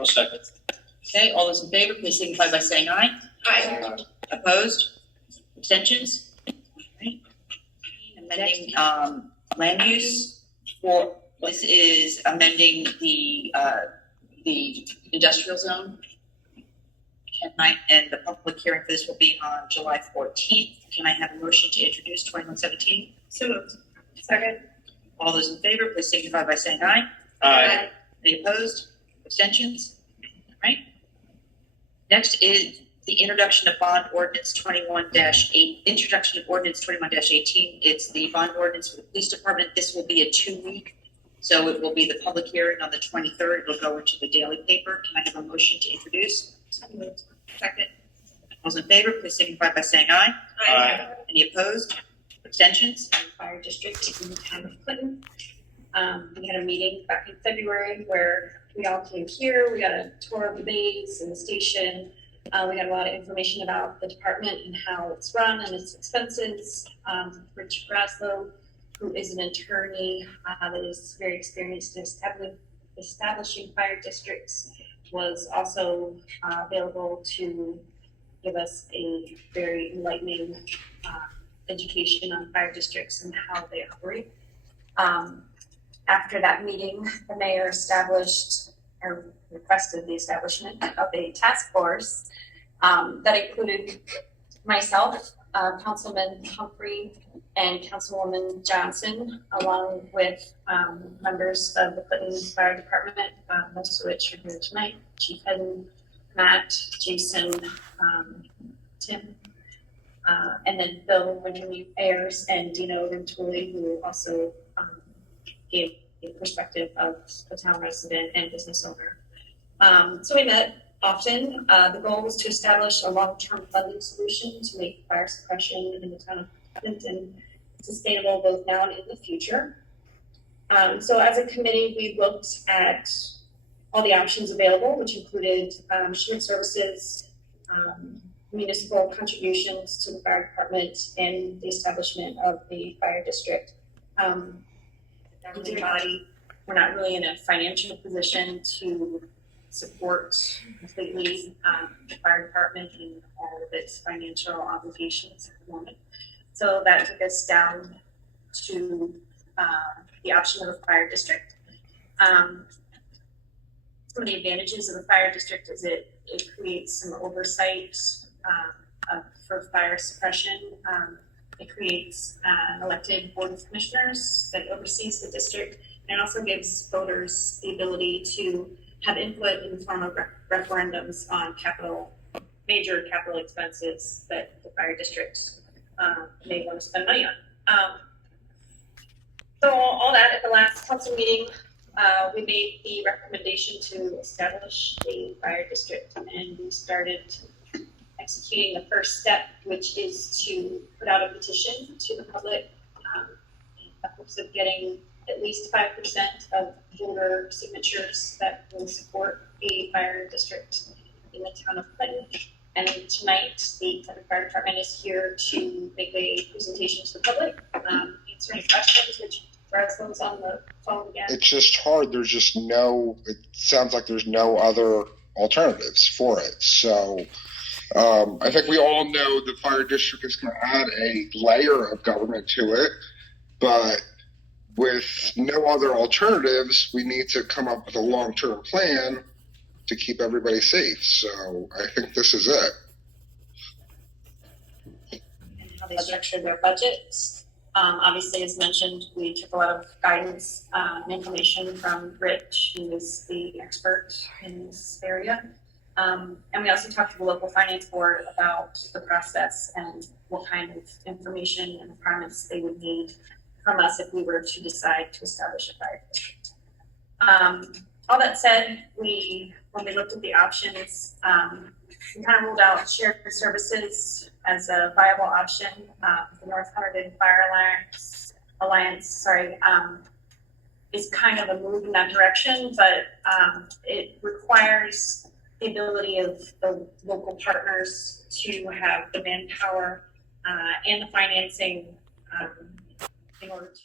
I'll second. Okay, all those in favor, please signify by saying aye. Aye. Opposed? Abstentions? Alright. Amending, land use for, this is amending the industrial zone. And the public hearing for this will be on July 14th. Can I have a motion to introduce 2117? So moved. Second. All those in favor, please signify by saying aye. Aye. Any opposed? Abstentions? All right. Next is the introduction of bond ordinance 21-8, introduction of ordinance 21-18. It's the bond ordinance for the police department. This will be a 2-week. So it will be the public hearing on the 23rd. It'll go into the daily paper. Can I have a motion to introduce? So moved. Second. All those in favor, please signify by saying aye. Aye. Any opposed? Abstentions? Fire district in the town of Clinton. We had a meeting back in February where we all came here. We got a tour of the base and the station. We got a lot of information about the department and how it's run and its expenses. Rich Braslow, who is an attorney that is very experienced in establishing fire districts, was also available to give us a very enlightening education on fire districts and how they operate. After that meeting, the mayor established or requested the establishment of a task force that included myself, Councilman Humphrey, and Councilwoman Johnson, along with members of the Clinton Fire Department, most of which are here tonight: Chief Hedden, Matt, Jason, Tim, and then Bill Wintermute Ayers and Dino Venturi, who also gave a perspective of a town resident and business owner. So we met often. The goal was to establish a long-term funding solution to make fire suppression in the town of Clinton sustainable both now and in the future. So as a committee, we looked at all the options available, which included shared services, municipal contributions to the fire department, and the establishment of the fire district. Governing body, we're not really in a financial position to support completely the fire department and all of its financial obligations at the moment. So that took us down to the option of a fire district. Some of the advantages of the fire district is it creates some oversight for fire suppression. It creates an elected board of commissioners that oversees the district, and also gives voters the ability to have input in the form of referendums on major capital expenses that the fire district may want to spend money on. So all that at the last council meeting, we made the recommendation to establish a fire district, and we started executing the first step, which is to put out a petition to the public in the hopes of getting at least 5% of voter signatures that will support a fire district in the town of Clinton. And tonight, the Clinton Fire Department is here to make a presentation to the public, answer any questions, which Braslow's on the phone again. It's just hard. There's just it sounds like there's no other alternatives for it. So I think we all know the fire district is going to add a layer of government to it, but with no other alternatives, we need to come up with a long-term plan to keep everybody safe. So I think this is it. And how they structure their budgets. Obviously, as mentioned, we took a lot of guidance and information from Rich, who is the expert in this area. And we also talked to the local finance board about the process and what kind of information and requirements they would need from us if we were to decide to establish a fire district. All that said, when we looked at the options, we kind of ruled out shared services as a viable option. The North Hunterdon Fire Alliance is kind of a move in that direction, but it requires the ability of the local partners to have the manpower and the financing in order to